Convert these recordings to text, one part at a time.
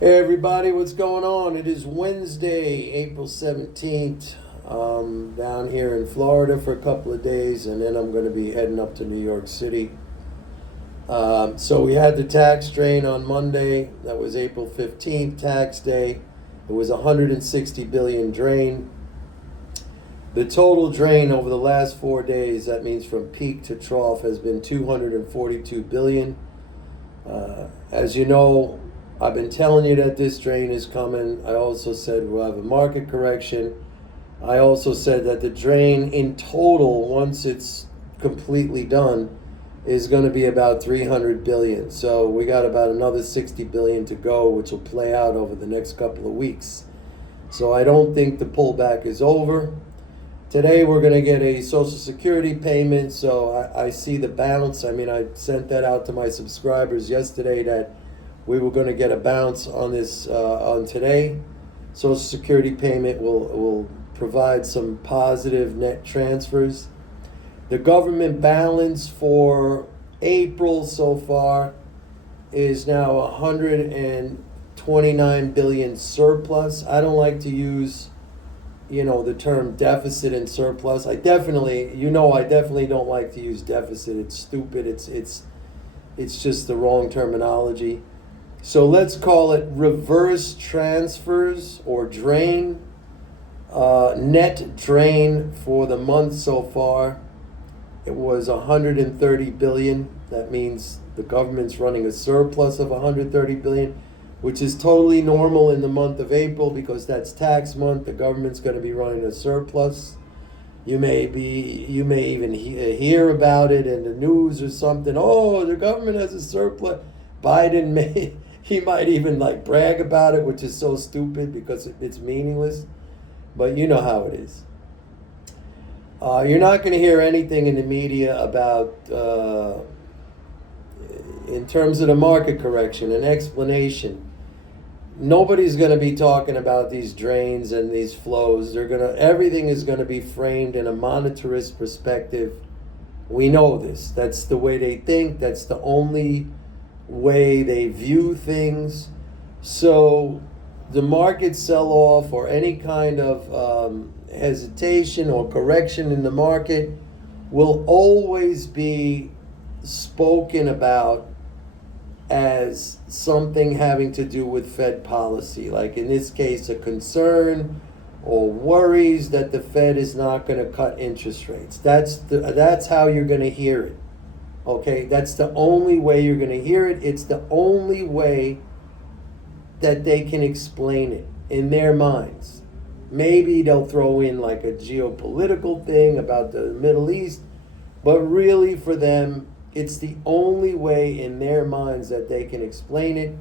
Hey everybody, what's going on? It is Wednesday, April 17th. Down here in Florida for a couple of days, and then I'm going to be heading up to New York City. So we had the tax drain on Monday. That was April 15th, tax day. It was 160 billion drain. The total drain over the last 4 days, that means from peak to trough, has been 242 billion. As you know, I've been telling you that this drain is coming. I also said we'll have a market correction. I also said that the drain in total, once it's completely done, is going to be about 300 billion. So we got about another 60 billion to go, which will play out over the next couple of weeks. So I don't think the pullback is over. Today we're going to get a Social Security payment, so I see the bounce. I mean, I sent that out to my subscribers yesterday that we were going to get a bounce on this on today. Social Security payment will provide some positive net transfers. The government balance for April so far is now 129 billion surplus. I don't like to use, the term deficit and surplus. I definitely don't like to use deficit. It's stupid. It's just the wrong terminology. So let's call it reverse transfers or drain. Net drain for the month so far, it was 130 billion. That means the government's running a surplus of 130 billion, which is totally normal in the month of April because that's tax month. The government's going to be running a surplus. You may even hear about it in the news or something. Oh, the government has a surplus. He might even brag about it, which is so stupid because it's meaningless. But you know how it is. You're not going to hear anything in the media about, in terms of the market correction, an explanation. Nobody's going to be talking about these drains and these flows. Everything is going to be framed in a monetarist perspective. We know this. That's the way they think. That's the only way they view things. So the market sell-off or any kind of hesitation or correction in the market will always be spoken about as something having to do with Fed policy. Like in this case, a concern or worries that the Fed is not going to cut interest rates. That's how you're going to hear it. Okay, that's the only way you're going to hear it. It's the only way that they can explain it in their minds. Maybe they'll throw in a geopolitical thing about the Middle East, but really for them, it's the only way in their minds that they can explain it.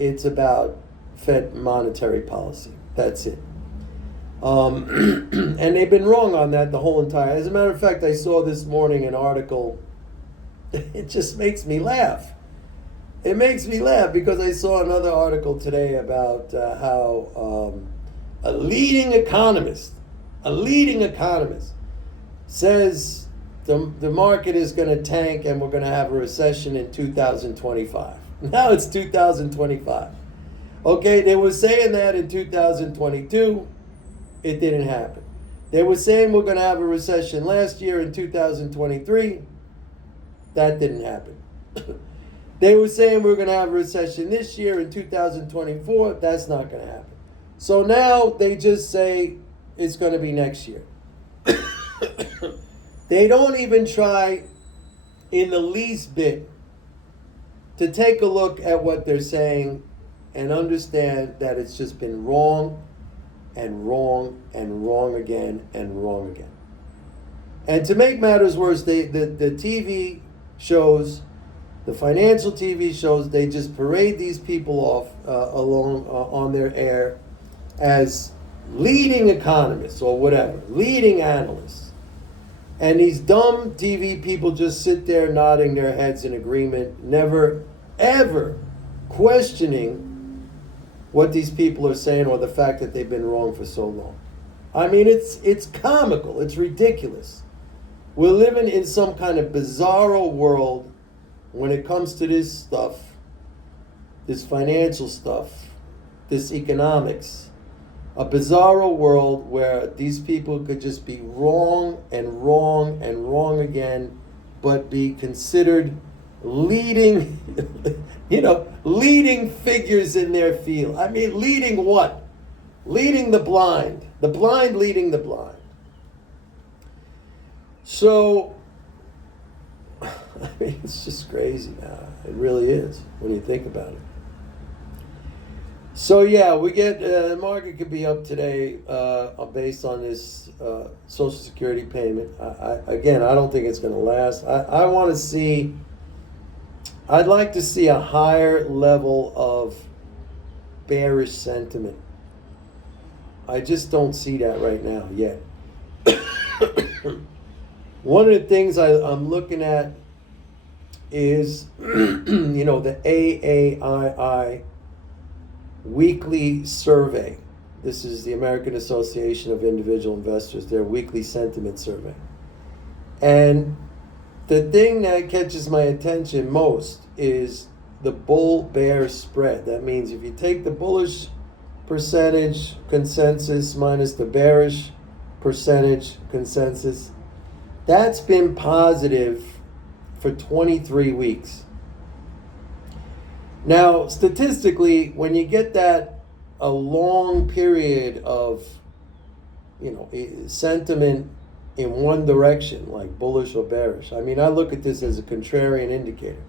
It's about Fed monetary policy. That's it. And they've been wrong on that the whole entire. As a matter of fact, I saw this morning an article. It just makes me laugh. It makes me laugh because I saw another article today about how a leading economist says the market is going to tank and we're going to have a recession in 2025. Now it's 2025. Okay, they were saying that in 2022. It didn't happen. They were saying we're going to have a recession last year in 2023. That didn't happen. They were saying we're going to have a recession this year in 2024. That's not going to happen. So now they just say it's going to be next year. They don't even try in the least bit to take a look at what they're saying and understand that it's just been wrong and wrong and wrong again and wrong again. And to make matters worse, the TV shows, the financial TV shows, they just parade these people off along on their air as leading economists or whatever, leading analysts. And these dumb TV people just sit there nodding their heads in agreement, never, ever questioning what these people are saying or the fact that they've been wrong for so long. I mean, it's comical. It's ridiculous. We're living in some kind of bizarro world when it comes to this stuff, this financial stuff. this economics, a bizarro world where these people could just be wrong and wrong and wrong again, but be considered leading, leading figures in their field. I mean, leading what? Leading the blind leading the blind. So, I mean, it's just crazy now. It really is when you think about it. So yeah, we get the market could be up today based on this Social Security payment. I don't think it's going to last. I want to see. I'd like to see a higher level of bearish sentiment. I just don't see that right now yet. One of the things I'm looking at is, the AAII weekly survey. This is the American Association of Individual Investors, their weekly sentiment survey. And the thing that catches my attention most is the bull-bear spread. That means if you take the bullish percentage consensus minus the bearish percentage consensus, that's been positive for 23 weeks. Now, statistically, when you get that a long period of, sentiment in one direction, like bullish or bearish, I mean, I look at this as a contrarian indicator.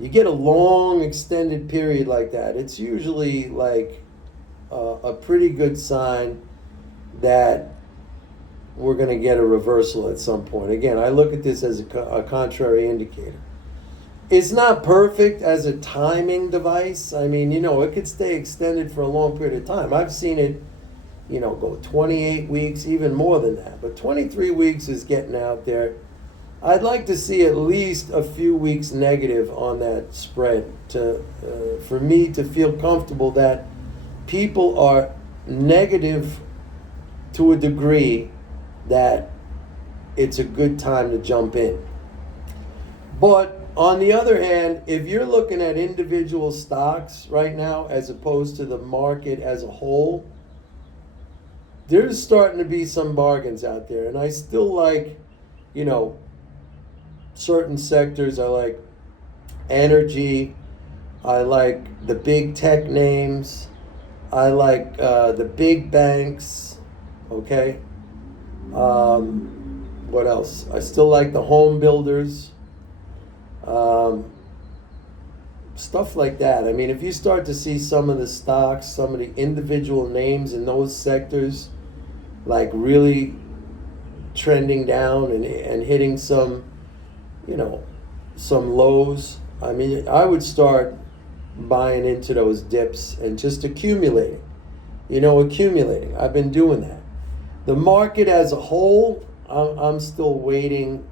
You get a long extended period like that, it's usually like a pretty good sign that we're going to get a reversal at some point. Again, I look at this as a contrary indicator. It's not perfect as a timing device. I mean, it could stay extended for a long period of time. I've seen it, go 28 weeks, even more than that. But 23 weeks is getting out there. I'd like to see at least a few weeks negative on that spread for me to feel comfortable that people are negative to a degree that it's a good time to jump in. But on the other hand, if you're looking at individual stocks right now as opposed to the market as a whole, there's starting to be some bargains out there. And I still like, certain sectors. I like energy. I like the big tech names. I like the big banks. Okay. What else? I still like the home builders. Stuff like that. I mean, if you start to see some of the stocks, some of the individual names in those sectors, like really trending down and hitting some, some lows, I mean, I would start buying into those dips and just accumulating. I've been doing that. The market as a whole, I'm still waiting,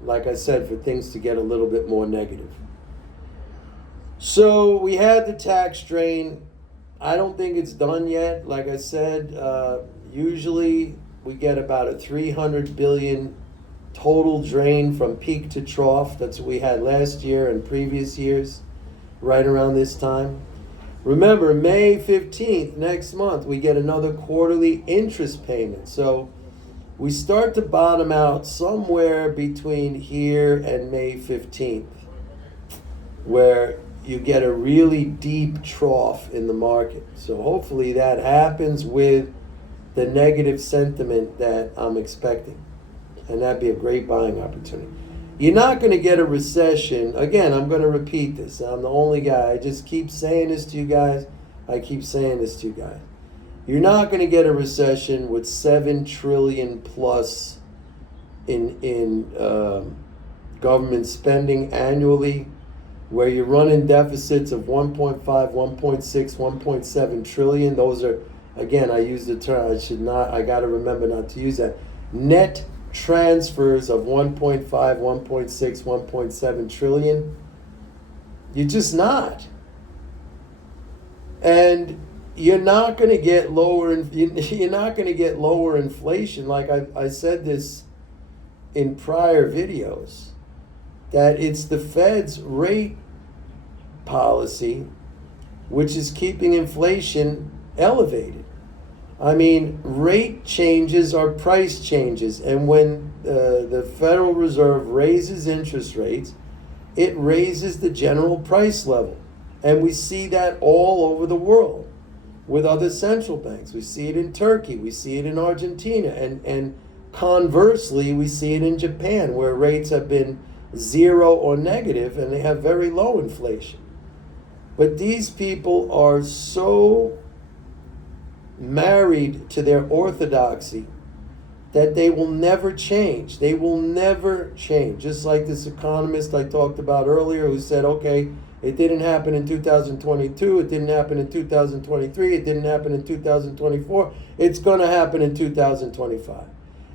like I said, for things to get a little bit more negative. So we had the tax drain. I don't think it's done yet. Like I said, usually we get about a 300 billion total drain from peak to trough. That's what we had last year and previous years, right around this time. Remember, May 15th, next month, we get another quarterly interest payment. So we start to bottom out somewhere between here and May 15th, where you get a really deep trough in the market. So hopefully that happens with the negative sentiment that I'm expecting. And that'd be a great buying opportunity. You're not going to get a recession. Again, I'm going to repeat this. I'm the only guy. I just keep saying this to you guys. You're not going to get a recession with 7 trillion plus in government spending annually, where you're running deficits of 1.5, 1.6, 1.7 trillion. Those are, again, I use the term, I got to remember not to use that. Net transfers of 1.5, 1.6, 1.7 trillion. You're just not. And you're not going to get lower inflation. Like I said this in prior videos, that it's the Fed's rate policy which is keeping inflation elevated. I mean, rate changes are price changes, and when the Federal Reserve raises interest rates, it raises the general price level. And we see that all over the world with other central banks. We see it in Turkey, we see it in Argentina, and conversely, we see it in Japan, where rates have been zero or negative and they have very low inflation. But these people are so married to their orthodoxy that they will never change. They will never change. Just like this economist I talked about earlier who said, okay, it didn't happen in 2022, it didn't happen in 2023, it didn't happen in 2024, it's going to happen in 2025.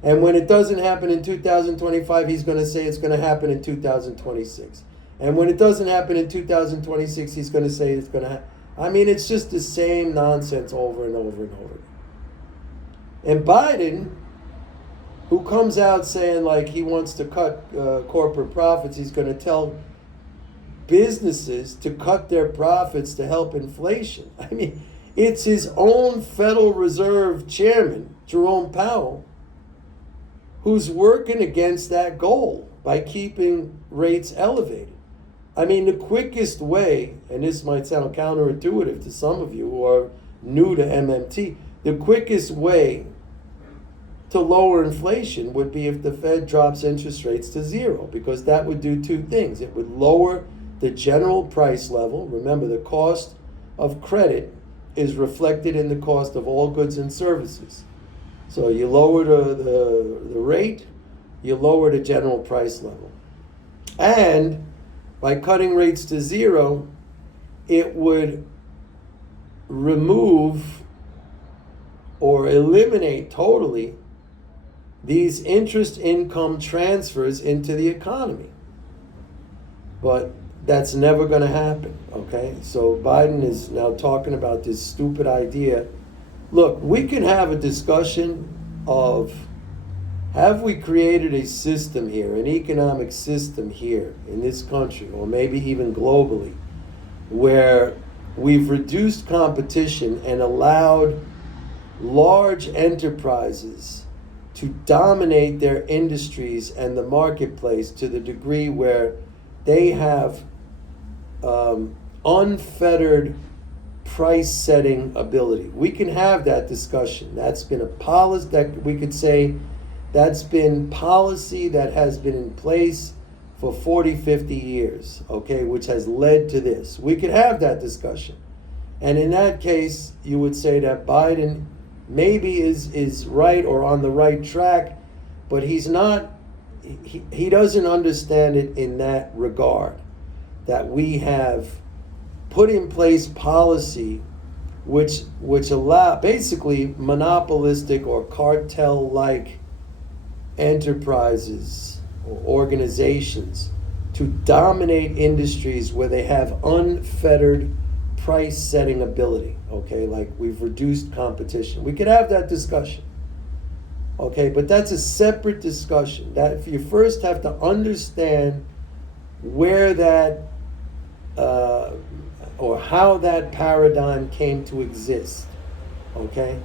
And when it doesn't happen in 2025, he's going to say it's going to happen in 2026. And when it doesn't happen in 2026, he's going to say it's going to happen. I mean, it's just the same nonsense over and over and over. And Biden, who comes out saying like he wants to cut corporate profits, he's going to tell businesses to cut their profits to help inflation. I mean, it's his own Federal Reserve chairman, Jerome Powell, who's working against that goal by keeping rates elevated. I mean, the quickest way, and this might sound counterintuitive to some of you who are new to MMT, the quickest way to lower inflation would be if the Fed drops interest rates to zero, because that would do two things. It would lower the general price level. Remember, the cost of credit is reflected in the cost of all goods and services. So you lower the rate, you lower the general price level. And by cutting rates to zero, it would remove or eliminate totally these interest income transfers into the economy. But that's never going to happen, okay? So Biden is now talking about this stupid idea. Look, we can have a discussion of, have we created a system here, an economic system here in this country, or maybe even globally, where we've reduced competition and allowed large enterprises to dominate their industries and the marketplace to the degree where they have unfettered price setting ability. We can have that discussion. That's been a policy that we could say that's been policy that has been in place for 40, 50 years, okay, which has led to this. We could have that discussion. And in that case, you would say that Biden maybe is right or on the right track, but he's not, he doesn't understand it in that regard, that we have put in place policy which allow basically monopolistic or cartel-like enterprises or organizations to dominate industries where they have unfettered price setting ability, okay, like we've reduced competition. We could have that discussion, okay, but that's a separate discussion. That if you first have to understand where that or how that paradigm came to exist, okay?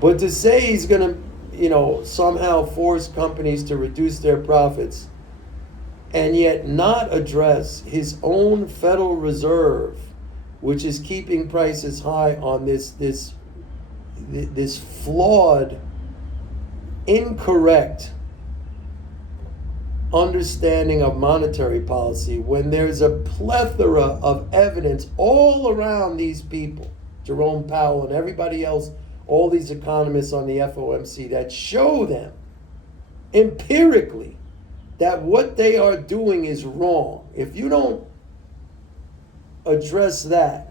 But to say he's going to, somehow force companies to reduce their profits and yet not address his own Federal Reserve, which is keeping prices high on this flawed, incorrect understanding of monetary policy, when there's a plethora of evidence all around these people, Jerome Powell and everybody else, all these economists on the FOMC, that show them empirically that what they are doing is wrong. If you don't address that,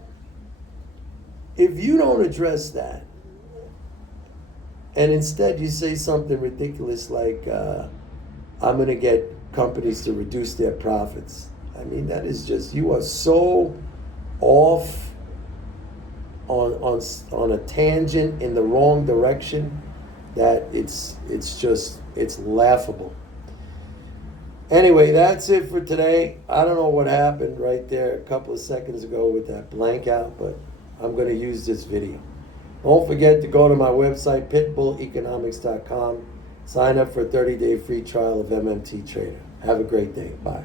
and instead you say something ridiculous like, I'm going to get companies to reduce their profits. I mean, that is just, you are so off on a tangent in the wrong direction that it's laughable. Anyway, that's it for today. I don't know what happened right there a couple of seconds ago with that blank out, but I'm going to use this video. Don't forget to go to my website, pitbulleconomics.com. Sign up for a 30-day free trial of MMT Trader. Have a great day. Bye.